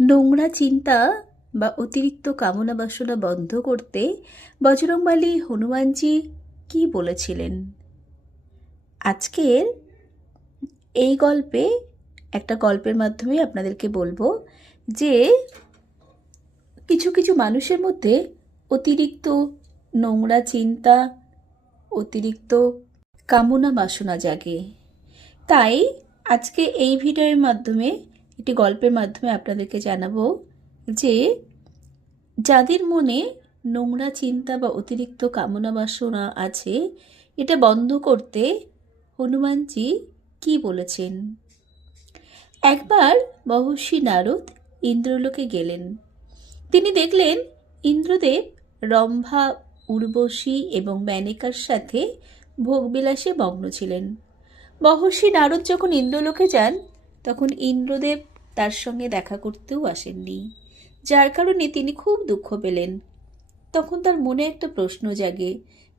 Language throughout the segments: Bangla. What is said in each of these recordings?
নোংরা চিন্তা বা অতিরিক্ত কামনা বাসনা বন্ধ করতে বজরংবালী হনুমানজি কি বলেছিলেন? আজকের এই গল্পে একটা গল্পের মাধ্যমে আপনাদেরকে বলব যে কিছু কিছু মানুষের মধ্যে অতিরিক্ত নোংরা চিন্তা, অতিরিক্ত কামনা বাসনা জাগে। তাই আজকে এই ভিডিওর মাধ্যমে একটি গল্পের মাধ্যমে আপনাদেরকে জানাব যে যাদের মনে নোংরা চিন্তা বা অতিরিক্ত কামনা বাসনা আছে, এটা বন্ধ করতে হনুমানজি কি বলেছেন? একবার মহর্ষি নারদ ইন্দ্রলোকে গেলেন। তিনি দেখলেন ইন্দ্রদেব রম্ভা, উর্বশী এবং ম্যানিকার সাথে ভোগবিলাসে মগ্ন ছিলেন। মহর্ষি নারদ যখন ইন্দ্রলোকে যান, তখন ইন্দ্রদেব তার সঙ্গে দেখা করতেও আসেননি। যার কারণে তিনি খুব দুঃখ পেলেন। তখন তার মনে একটা প্রশ্ন জাগে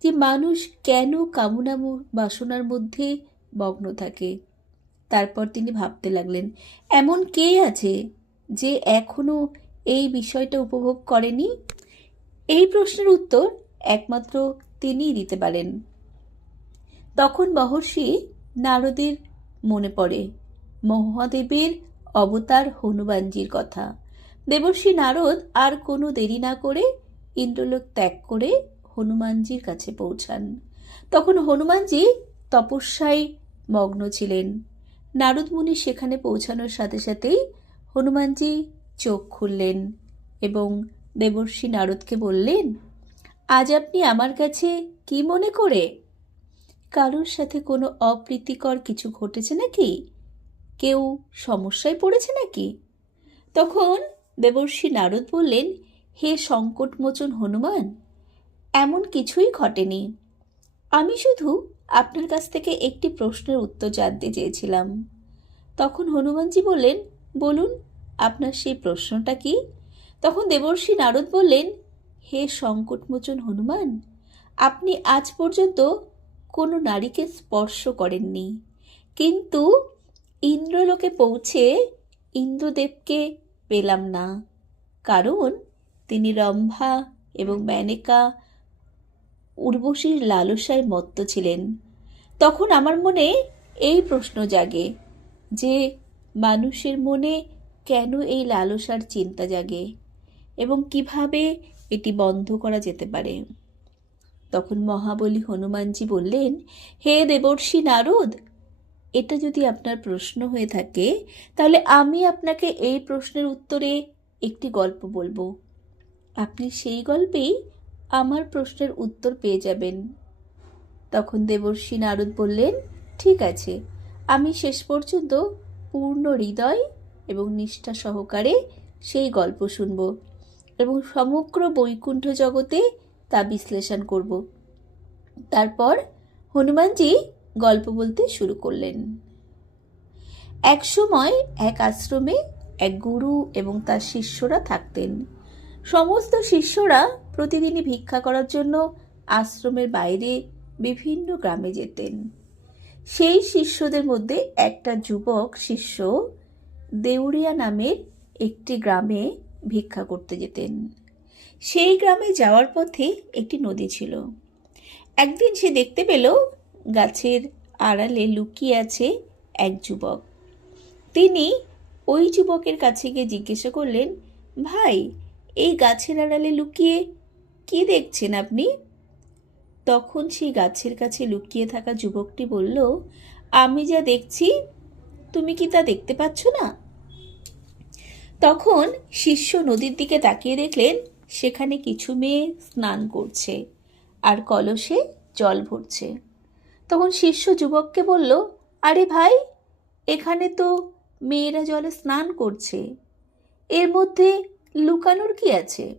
যে মানুষ কেন কামনা বাসনার মধ্যে মগ্ন থাকে? তারপর তিনি ভাবতে লাগলেন, এমন কে আছে যে এখনও এই বিষয়টা উপভোগ করেনি? এই প্রশ্নের উত্তর একমাত্র তিনিই দিতে পারেন। তখন মহর্ষি নারদের মনে পড়ে, মহাদেবের অবতার হনুমানজির কথা। দেবর্ষি নারদ আর কোনো দেরি না করে ইন্দ্রলোক ত্যাগ করে হনুমানজির কাছে পৌঁছান। তখন হনুমানজি তপস্যায় মগ্ন ছিলেন। নারদ মুনি সেখানে পৌঁছানোর সাথে সাথেই হনুমানজি চোখ খুললেন এবং দেবর্ষি নারদকে বললেন, আজ আপনি আমার কাছে কি মনে করে? কারোর সাথে কোনো অপ্রীতিকর কিছু ঘটেছে নাকি? কেউ সমস্যায় পড়েছে নাকি? তখন দেবর্ষি নারদ বললেন, হে সংকটমোচন হনুমান, এমন কিছুই ঘটেনি। আমি শুধু আপনার কাছ থেকে একটি প্রশ্নের উত্তর জানতে চেয়েছিলাম। তখন হনুমানজি বললেন, বলুন, আপনার সেই প্রশ্নটা কি? তখন দেবর্ষি নারদ বললেন, হে সংকটমোচন হনুমান, আপনি আজ পর্যন্ত কোনো নারীকে স্পর্শ করেননি। কিন্তু ইন্দ্রলোকে পৌঁছে ইন্দ্রদেবকে পেলাম না। কারণ তিনি রম্ভা এবং ম্যানেকা উর্বশীর লালসায় মত্ত ছিলেন। তখন আমার মনে এই প্রশ্ন জাগে যে, মানুষের মনে কেন এই লালসার চিন্তা জাগে এবং কীভাবে এটি বন্ধ করা যেতে পারে? তখন মহাবলী হনুমানজি বললেন, হে দেবর্ষি নারদ এটা যদি আপনার প্রশ্ন হয়ে থাকে, তাহলে আমি আপনাকে এই প্রশ্নের উত্তরে একটি গল্প বলব। আপনি সেই গল্পেই আমার প্রশ্নের উত্তর পেয়ে যাবেন। তখন দেবর্ষী নারদ বললেন, ঠিক আছে, আমি শেষ পর্যন্ত পূর্ণ হৃদয় এবং নিষ্ঠা সহকারে সেই গল্প শুনব এবং সমগ্র বৈকুণ্ঠ জগতে তা বিশ্লেষণ করব। তারপর হনুমানজি গল্প বলতে শুরু করলেন। এক সময় এক আশ্রমে এক গুরু এবং তার শিষ্যরা থাকতেন। সমস্ত শিষ্যরা প্রতিদিনই ভিক্ষা করার জন্য আশ্রমের বাইরে বিভিন্ন গ্রামে যেতেন। সেই শিষ্যদের মধ্যে একটা যুবক শিষ্য দেউরিয়া নামের একটি গ্রামে ভিক্ষা করতে যেতেন। সেই গ্রামে যাওয়ার পথে একটি নদী ছিল। একদিন সে দেখতে পেল গাছের আড়ালে লুকিয়ে আছে এক যুবক। তিনি ওই যুবকের কাছে গিয়ে জিজ্ঞাসা করলেন, ভাই, এই গাছের আড়ালে লুকিয়ে কি দেখছেন আপনি? তখন সেই গাছের কাছে লুকিয়ে থাকা যুবকটি বলল, আমি যা দেখছি, তুমি কি তা দেখতে পাচ্ছ না? তখন শিষ্য নদীর দিকে তাকিয়ে দেখলেন, সেখানে কিছু মেয়ে স্নান করছে আর কলসে জল ভরছে। তখন শিষ্য যুবককে বলল, আরে ভাই, এখানে তো মেয়েরা জলে স্নান করছে। এর মধ্যে লুকানোর কি আছে?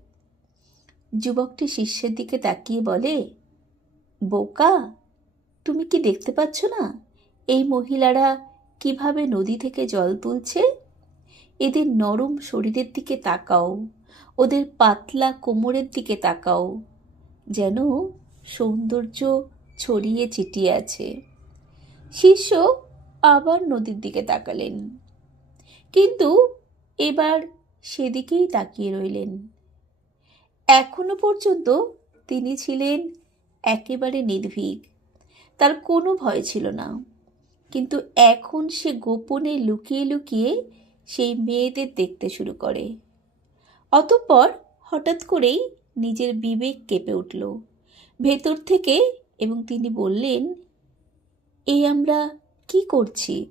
যুবকটি শিষ্যের দিকে তাকিয়ে বলে, বোকা, তুমি কি দেখতে পাচ্ছ না? এই মহিলারা কীভাবে নদী থেকে জল তুলছে? এদের নরম শরীরের দিকে তাকাও, ওদের পাতলা কোমরের দিকে তাকাও, যেন সৌন্দর্য ছড়িয়ে ছিটিয়ে আছে। শিষ্য আবার নদীর দিকে তাকালেন। কিন্তু এবার সেদিকেই তাকিয়ে রইলেন। এখনও পর্যন্ত তিনি ছিলেন একেবারে নির্ভীক, তার কোনো ভয় ছিল না। কিন্তু এখন সে গোপনে লুকিয়ে লুকিয়ে সেই মেয়েদের দেখতে শুরু করে। অতঃপর হঠাৎ করেই নিজের বিবেক কেঁপে উঠল। ভেতর থেকে এবং তিনি বললেন, এই আমরা কি করছি?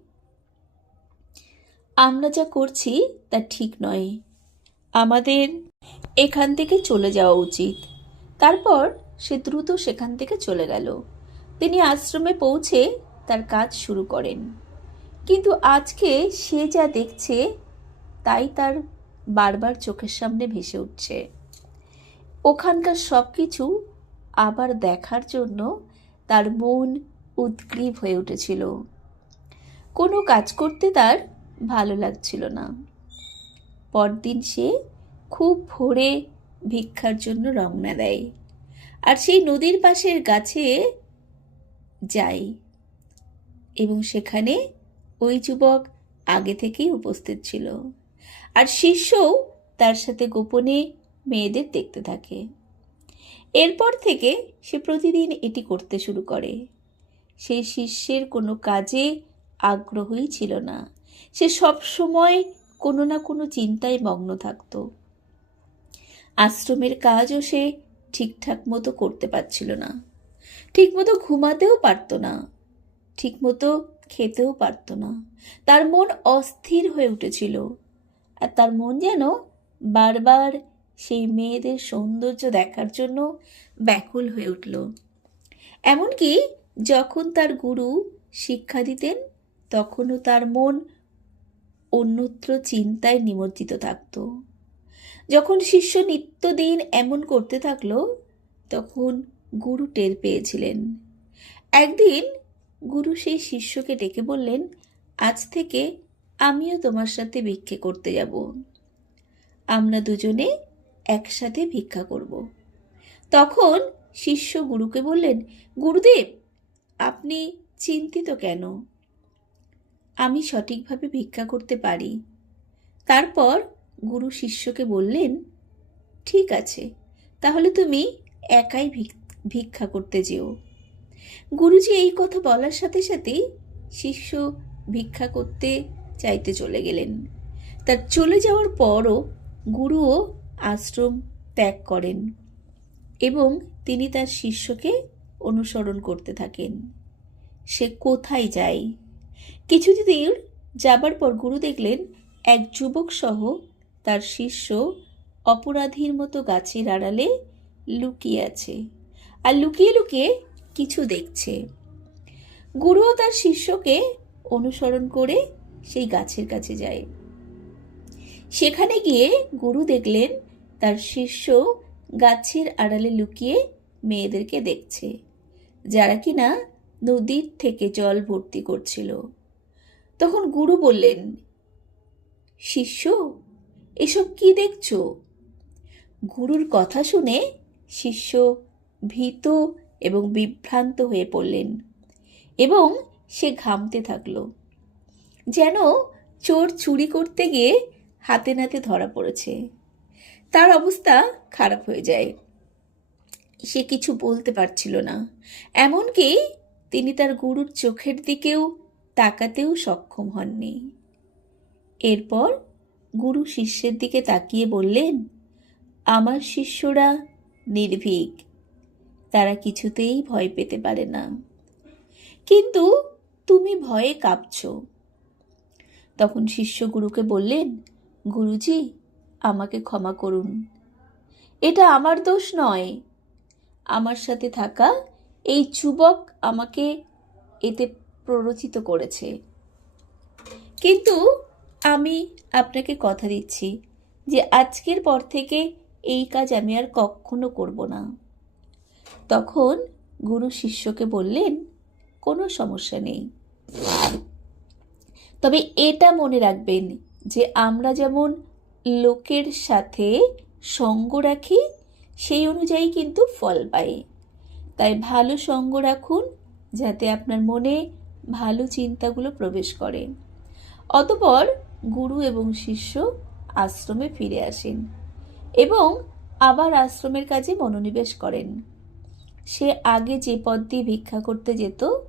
আমরা যা করছি তা ঠিক নয়। আমাদের এখান থেকে চলে যাওয়া উচিত। তারপর সে দ্রুত সেখান থেকে চলে গেল। তিনি আশ্রমে পৌঁছে তার কাজ শুরু করেন। কিন্তু আজকে সে যা দেখছে, তাই তার বারবার চোখের সামনে ভেসে উঠছে। ওখানকার সব কিছু আবার দেখার জন্য তার মন উদ্গ্রীব হয়ে উঠেছিল। কোনো কাজ করতে তার ভালো লাগছিল না। পরদিন সে খুব ভোরে ভিক্ষার জন্য রওনা দেয় আর সেই নদীর পাশের গাছে যায় এবং সেখানে ওই যুবক আগে থেকেই উপস্থিত ছিল। আর শিষ্যও তার সাথে গোপনে মেয়েদের দেখতে থাকে। এরপর থেকে সে প্রতিদিন এটি করতে শুরু করে। সেই শিষ্যের কোনো কাজে আগ্রহই ছিল না। সে সব সময় কোনো না কোনো চিন্তায় মগ্ন থাকত। আশ্রমের কাজও সে ঠিকঠাক মতো করতে পারছিল না। ঠিকমতো ঘুমাতেও পারতো না। ঠিকমতো খেতেও পারতো না। তার মন অস্থির হয়ে উঠেছিল। আর তার মন যেন বারবার সেই মেয়েদের সৌন্দর্য দেখার জন্য ব্যাকুল হয়ে উঠল। এমনকি যখন তার গুরু শিক্ষা দিতেন, তখনও তার মন অন্যত্র চিন্তায় নিমজ্জিত থাকত। যখন শিষ্য নিত্যদিন এমন করতে থাকল, তখন গুরু টের পেয়েছিলেন। একদিন গুরু সেই শিষ্যকে ডেকে বললেন, আজ থেকে আমিও তোমার সাথে ভিক্ষে করতে যাব। আমরা দুজনে একসাথে ভিক্ষা করব। তখন শিষ্য গুরুকে বললেন, গুরুদেব, আপনি চিন্তিত কেন? আমি সঠিকভাবে ভিক্ষা করতে পারি তারপর গুরু শিষ্যকে বললেন, ঠিক আছে, তাহলে তুমি একাই ভিক- ভিক্ষা করতে যেও গুরুজি এই কথা বলার সাথে সাথেই শিষ্য ভিক্ষা করতে চাইতে চলে গেলেন। তার চলে যাওয়ার পরও গুরুও আশ্রম ত্যাগ করেন এবং তিনি তার শিষ্যকে অনুসরণ করতে থাকেন। সে কোথায় যায়? কিছুদিন যাবার পর গুরু দেখলেন এক যুবক সহ তার শিষ্য অপরাধীর মতো গাছের আড়ালে লুকিয়ে আছে আর লুকিয়ে লুকিয়ে কিছু দেখছে। গুরুও তার শিষ্যকে অনুসরণ করে সেই গাছের কাছে যায়। সেখানে গিয়ে গুরু দেখলেন তার শিষ্য গাছের আড়ালে লুকিয়ে মেয়েদেরকে দেখছে, যারা কিনা নদীর থেকে জল ভর্তি করছিল। তখন গুরু বললেন, শিষ্য, এসব কি দেখছ? গুরুর কথা শুনে শিষ্য ভীত এবং বিভ্রান্ত হয়ে পড়লেন এবং সে ঘামতে থাকল, যেন চোর চুরি করতে গিয়ে হাতে নাতে ধরা পড়েছে। তার অবস্থা খারাপ হয়ে যায়। সে কিছু বলতে পারছিল না। এমনকি তিনি তার গুরুর চোখের দিকেও তাকাতেও সক্ষম হননি। এরপর গুরু শিষ্যের দিকে তাকিয়ে বললেন, আমার শিষ্যরা নির্ভীক। তারা কিছুতেই ভয় পেতে পারে না। কিন্তু তুমি ভয়ে কাঁপছ। তখন শিষ্য গুরুকে বললেন, গুরুজি আমাকে ক্ষমা করুন। এটা আমার দোষ নয়। আমার সাথে থাকা এই যুবক আমাকে এতে প্ররোচিত করেছে। কিন্তু আমি আপনাকে কথা দিচ্ছি যে আজকের পর থেকে এই কাজ আমি আর কখনো করব না। তখন গুরু শিষ্যকে বললেন, কোনো সমস্যা নেই। তবে এটা মনে রাখবেন যে আমরা যেমন লোকের সাথে সঙ্গ রাখি, সেই অনুযায়ী কিন্তু ফল পাই। তাই ভালো সঙ্গ রাখুন, যাতে আপনার মনে ভালো চিন্তাগুলো প্রবেশ করে। অতপর গুরু এবং শিষ্য আশ্রমে ফিরে আসেন এবং আবার আশ্রমের কাজে মনোনিবেশ করেন। সে আগে যে পথ দিয়ে ভিক্ষা করতে যেত,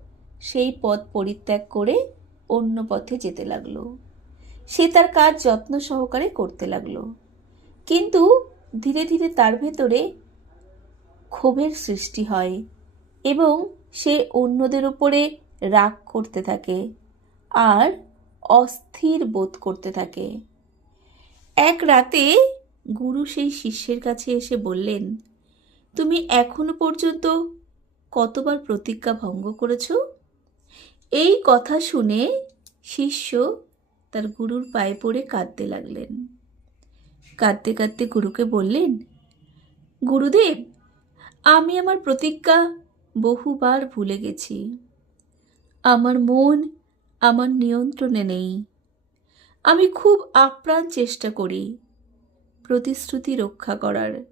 সেই পথ পরিত্যাগ করে অন্য পথে যেতে লাগল। সে তার কাজ যত্ন সহকারে করতে লাগল। কিন্তু ধীরে ধীরে তার ভেতরে ক্ষোভের সৃষ্টি হয় এবং সে অন্যদের উপরে রাগ করতে থাকে আর অস্থির বোধ করতে থাকে। এক রাতে গুরু সেই শিষ্যের কাছে এসে বললেন, তুমি এখনও পর্যন্ত কতবার প্রতিজ্ঞা ভঙ্গ করেছ? এই কথা শুনে শিষ্য তার গুরুর পায়ে পড়ে কাঁদতে লাগলেন। কাঁদতে কাঁদতে গুরুকে বললেন, গুরুদেব, আমি আমার প্রতিজ্ঞা বহুবার ভুলে গেছি। আমার মন আমার নিয়ন্ত্রণে নেই। আমি খুব আপ্রাণ চেষ্টা করি প্রতিশ্রুতি রক্ষা করার।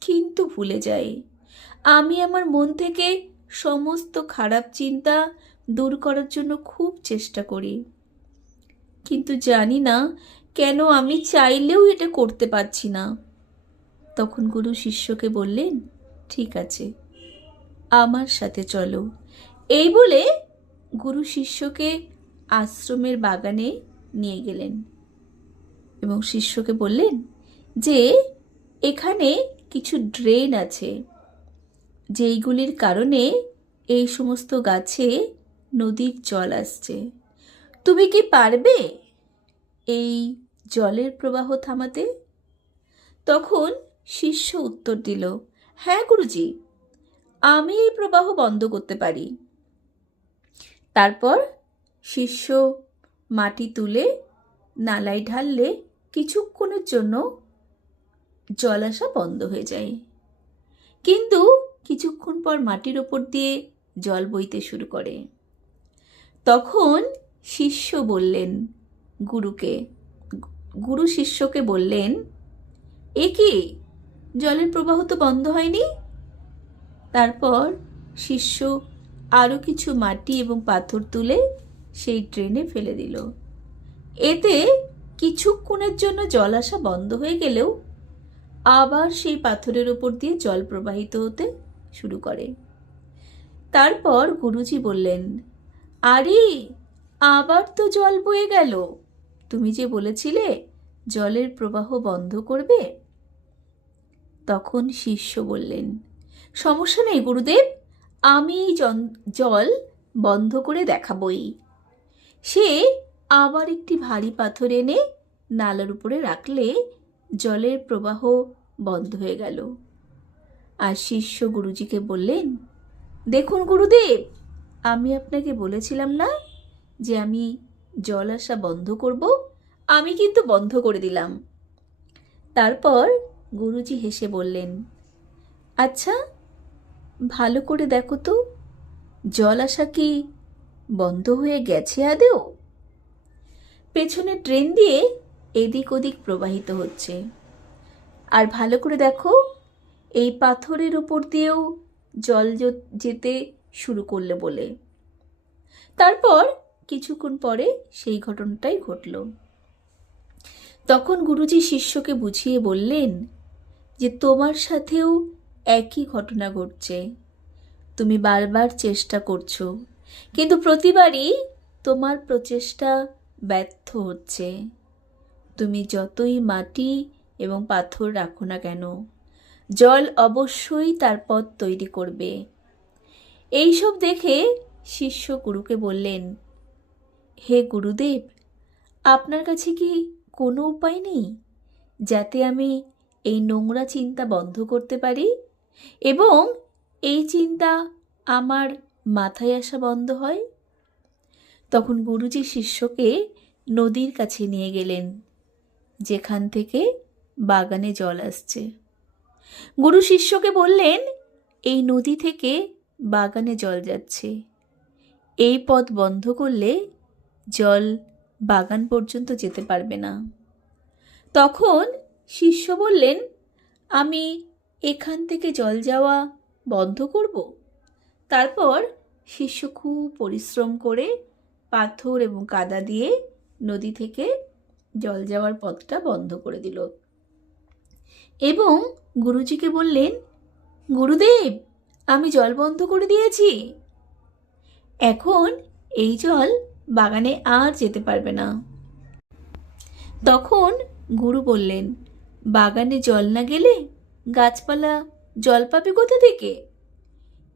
কিন্তু ভুলে যাই। আমি আমার মন থেকে সমস্ত খারাপ চিন্তা দূর করার জন্য খুব চেষ্টা করি। কিন্তু জানি না কেন আমি চাইলেও এটা করতে পারছি না। তখন গুরু শিষ্যকে বললেন, ঠিক আছে, আমার সাথে চলো। এই বলে গুরু শিষ্যকে আশ্রমের বাগানে নিয়ে গেলেন এবং শিষ্যকে বললেন, যে, এখানে কিছু ড্রেন আছে, যেইগুলির কারণে এই সমস্ত গাছে নদীর জল আসছে। তুমি কি পারবে? এই জলের প্রবাহ থামাতে? তখন শিষ্য উত্তর দিল হ্যাঁ গুরুজি, আমি এই প্রবাহ বন্ধ করতে পারি। তারপর শিষ্য মাটি তুলে নালায় ঢাললে কিছুক্ষণের জন্য জল আসা বন্ধ হয়ে যায়। কিন্তু কিছুক্ষণ পর মাটির ওপর দিয়ে জল বইতে শুরু করে। তখন শিষ্য বললেন গুরুকে। গুরু শিষ্যকে বললেন, এ কি? জলের প্রবাহ তো বন্ধ হয়নি? তারপর শিষ্য আরও কিছু মাটি এবং পাথর তুলে সেই ট্রেনে ফেলে দিল। এতে কিছুক্ষণের জন্য জল আসা বন্ধ হয়ে গেলেও আবার সেই পাথরের ওপর দিয়ে জল প্রবাহিত হতে শুরু করে। তারপর গুরুজি বললেন, আরে আবার তো জল বয়ে গেল। তুমি যে বলেছিলে জলের প্রবাহ বন্ধ করবে। তখন শিষ্য বললেন, সমস্যা নেই গুরুদেব, আমি জল বন্ধ করে দেখাবই। সে আবার একটি ভারী পাথর এনে নালার উপরে রাখলে জলের প্রবাহ বন্ধ হয়ে গেল। আর শিষ্য গুরুজিকে বললেন, দেখুন গুরুদেব, আমি আপনাকে বলেছিলাম না যে আমি জল আসা বন্ধ করব, আমি কিন্তু বন্ধ করে দিলাম। তারপর গুরুজি হেসে বললেন আচ্ছা ভালো করে দেখো তো, জল আসা কি বন্ধ হয়ে গেছে আদেও পেছনে ট্রেন দিয়ে এদিক ওদিক প্রবাহিত হচ্ছে। আর ভালো করে দেখো, এই পাথরের উপর দিয়েও জল যেতে শুরু করলে বলে। তারপর কিছুক্ষণ পরে সেই ঘটনাটাই ঘটল। তখন গুরুজি শিষ্যকে বুঝিয়ে বললেন যে, তোমার সাথেও একই ঘটনা ঘটছে। তুমি বারবার চেষ্টা করছ, কিন্তু প্রতিবারই তোমার প্রচেষ্টা ব্যর্থ হচ্ছে। তুমি যতই মাটি এবং পাথর রাখো না কেন, জল অবশ্যই তার পথ তৈরি করবে। এইসব দেখে শিষ্য গুরুকে বললেন হে গুরুদেব, আপনার কাছে কি কোনো উপায় নেই যাতে আমি এই নোংরা চিন্তা বন্ধ করতে পারি? এবং এই চিন্তা আমার মাথায় আসা বন্ধ হয়? তখন গুরুজি শিষ্যকে নদীর কাছে নিয়ে গেলেন, যেখান থেকে বাগানে জল আসছে। গুরু শিষ্যকে বললেন, এই নদী থেকে বাগানে জল যাচ্ছে। এই পথ বন্ধ করলে জল বাগান পর্যন্ত যেতে পারবে না। তখন শিষ্য বললেন, আমি এখান থেকে জল যাওয়া বন্ধ করব? তারপর শিষ্য খুব পরিশ্রম করে পাথর এবং কাদা দিয়ে নদী থেকে জল যাওয়ার পথটা বন্ধ করে দিল। এবং গুরুজিকে বললেন, গুরুদেব, আমি জল বন্ধ করে দিয়েছি। এখন এই জল বাগানে আর যেতে পারবে না। তখন গুরু বললেন, বাগানে জল না গেলে গাছপালা জল পাবে কোথা থেকে?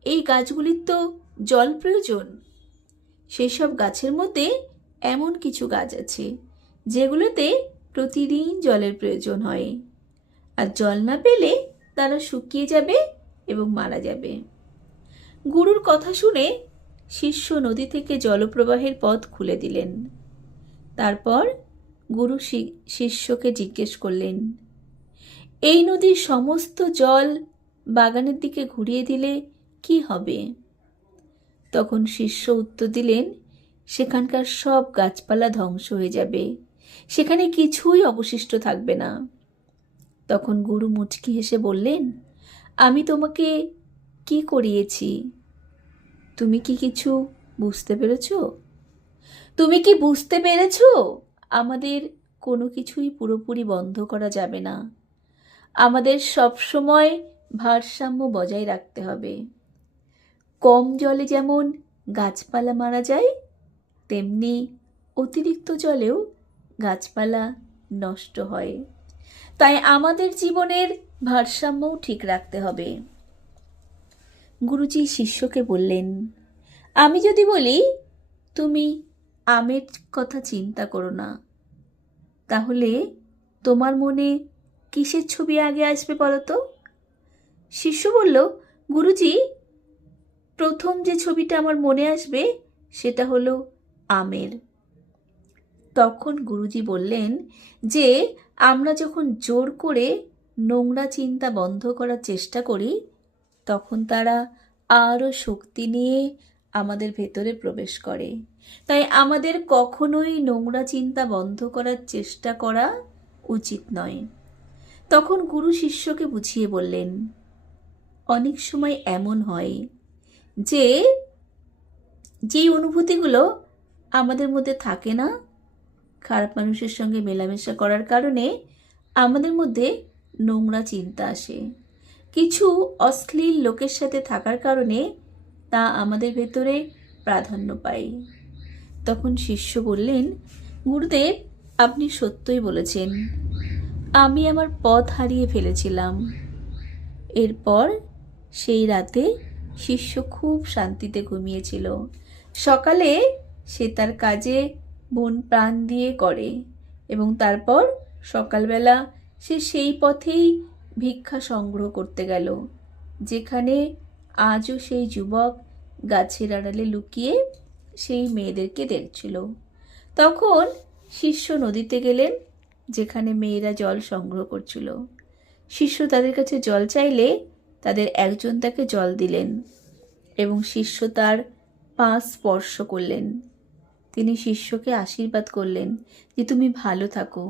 এই গাছগুলির তো জল প্রয়োজন। সেসব গাছের মধ্যে এমন কিছু গাছ আছে, যেগুলোতে প্রতিদিন জলের প্রয়োজন হয়। আর জল না পেলে তারা শুকিয়ে যাবে এবং মারা যাবে। গুরুর কথা শুনে শিষ্য নদী থেকে জলপ্রবাহের পথ খুলে দিলেন। তারপর গুরু শিষ্যকে জিজ্ঞেস করলেন, এই নদীর সমস্ত জল বাগানের দিকে ঘুরিয়ে দিলে কি হবে? তখন শিষ্য উত্তর দিলেন, সেখানকার সব গাছপালা ধ্বংস হয়ে যাবে। সেখানে কিছুই অবশিষ্ট থাকবে না। তখন গুরু মুচকি হেসে বললেন, আমি তোমাকে কি করিয়েছি? তুমি কি কিছু বুঝতে পেরেছ? তুমি কি বুঝতে পেরেছ? আমাদের কোনো কিছুই পুরোপুরি বন্ধ করা যাবে না। আমাদের সবসময় ভারসাম্য বজায় রাখতে হবে। কম জলে যেমন গাছপালা মারা যায়, তেমনি অতিরিক্ত জলেও গাছপালা নষ্ট হয়। তাই আমাদের জীবনের ভারসাম্যও ঠিক রাখতে হবে। গুরুজি শিষ্যকে বললেন, আমি যদি বলি, তুমি আমের কথা চিন্তা করো না, তাহলে তোমার মনে কিসের ছবি আগে আসবে বলো তো? শিষ্য বলল, গুরুজি, প্রথম যে ছবিটা আমার মনে আসবে সেটা হলো আমের। তখন গুরুজি বললেন যে, আমরা যখন জোর করে নোংরা চিন্তা বন্ধ করার চেষ্টা করি তখন তারা আরও শক্তি নিয়ে আমাদের ভেতরে প্রবেশ করে। তাই আমাদের কখনোই নোংরা চিন্তা বন্ধ করার চেষ্টা করা উচিত নয়। তখন গুরু শিষ্যকে বুঝিয়ে বললেন, অনেক সময় এমন হয় যে, যেই অনুভূতিগুলো আমাদের মধ্যে থাকে না, খারাপ মানুষের সঙ্গে মেলামেশা করার কারণে আমাদের মধ্যে নোংরা চিন্তা আসে। কিছু অশ্লীল লোকের সাথে থাকার কারণে তা আমাদের ভেতরে প্রাধান্য পায়। তখন শিষ্য বললেন, গুরুদেব, আপনি সত্যই বলেছেন, আমি আমার পথ হারিয়ে ফেলেছিলাম। এরপর সেই রাতে শিষ্য খুব শান্তিতে ঘুমিয়েছিল। সকালে সে তার কাজে মন প্রাণ দিয়ে করে এবং তারপর সকালবেলা সে সেই পথেই ভিক্ষা সংগ্রহ করতে গেল, যেখানে আজও সেই যুবক গাছের আড়ালে লুকিয়ে সেই মেয়েদেরকে দেখছিল। তখন শিষ্য নদীতে গেলেন, যেখানে মেয়েরা জল সংগ্রহ করছিল। শিষ্য তাদের কাছে জল চাইলে তাদের একজন তাকে জল দিলেন এবং শিষ্য তার পা স্পর্শ করলেন। তিনি শিষ্যকে আশীর্বাদ করলেন যে, তুমি ভালো থাকো।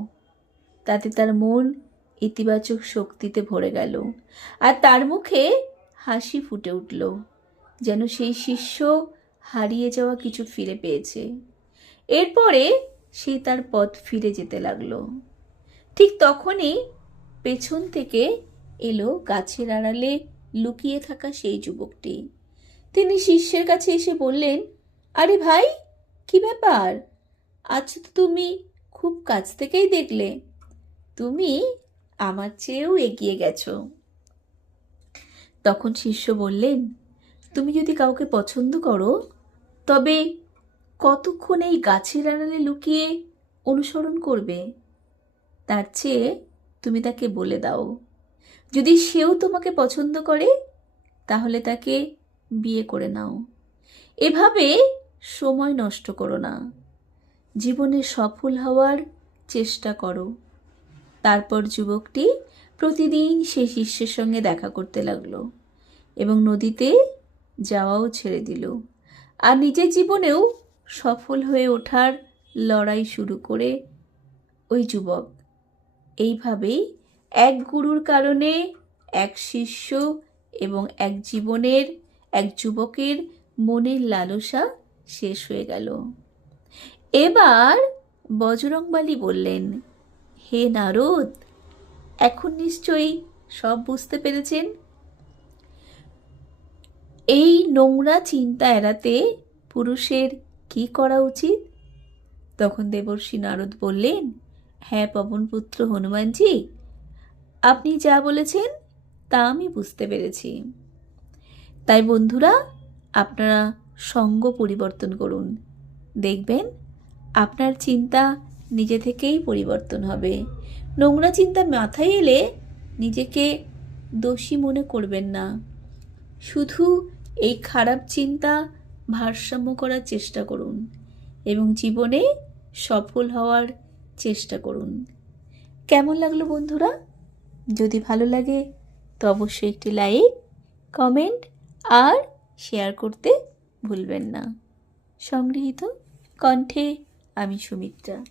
তাতে তার মন ইতিবাচক শক্তিতে ভরে গেল। আর তার মুখে হাসি ফুটে উঠল, যেন সেই শিষ্য হারিয়ে যাওয়া কিছু ফিরে পেয়েছে। এরপরে সে তার পথ ফিরে যেতে লাগল। ঠিক তখনই পেছন থেকে এলো গাছের আড়ালে লুকিয়ে থাকা সেই যুবকটি। তিনি শিষ্যের কাছে এসে বললেন, আরে ভাই, কি ব্যাপার? আজ তো তুমি খুব কাছ থেকেই দেখলে। তুমি আমার চেয়েও এগিয়ে গেছো। তখন শিষ্য বললেন, তুমি যদি কাউকে পছন্দ করো, তবে কতক্ষণ এই গাছের আড়ালে লুকিয়ে অনুসরণ করবে? তার চেয়ে তুমি তাকে বলে দাও। যদি সেও তোমাকে পছন্দ করে, তাহলে তাকে বিয়ে করে নাও। এভাবে সময় নষ্ট করো না। জীবনে সফল হওয়ার চেষ্টা করো। তারপর যুবকটি প্রতিদিন সেই শিষ্যের সঙ্গে দেখা করতে লাগল এবং নদীতে যাওয়াও ছেড়ে দিল। আর নিজের জীবনেও সফল হয়ে ওঠার লড়াই শুরু করে ওই যুবক। এইভাবেই এক গুরুর কারণে এক শিষ্য এবং এক জীবনের, এক যুবকের মনের লালসা শেষ হয়ে গেল। এবার বজরংবালি বললেন হে নারদ, এখন নিশ্চয়ই সব বুঝতে পেরেছেন? এই নোংরা চিন্তা এড়াতে পুরুষের কি করা উচিত? তখন দেবর্ষি নারদ বললেন হ্যাঁ পবনপুত্র হনুমানজি, আপনি যা বলেছেন তা আমি বুঝতে পেরেছি। তাই বন্ধুরা, আপনারা সঙ্গ পরিবর্তন করুন। দেখবেন, আপনার চিন্তা নিজে থেকেই পরিবর্তন হবে। নোংরা চিন্তা মাথায় এলে নিজেকে দোষী মনে করবেন না। শুধু এই খারাপ চিন্তা ভারসাম্য করার চেষ্টা করুন এবং জীবনে সফল হওয়ার চেষ্টা করুন। কেমন লাগল বন্ধুরা? যদি ভালো লাগে তো অবশ্যই একটি লাইক, কমেন্ট আর শেয়ার করতে ভুলবেন না। সংগৃহীত কণ্ঠে আমি সুমিত্রা।